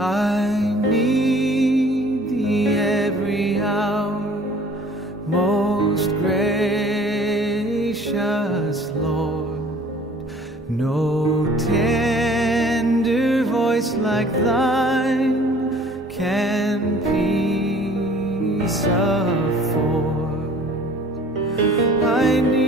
I need thee every hour, most gracious Lord. No tender voice like thine can peace afford. I need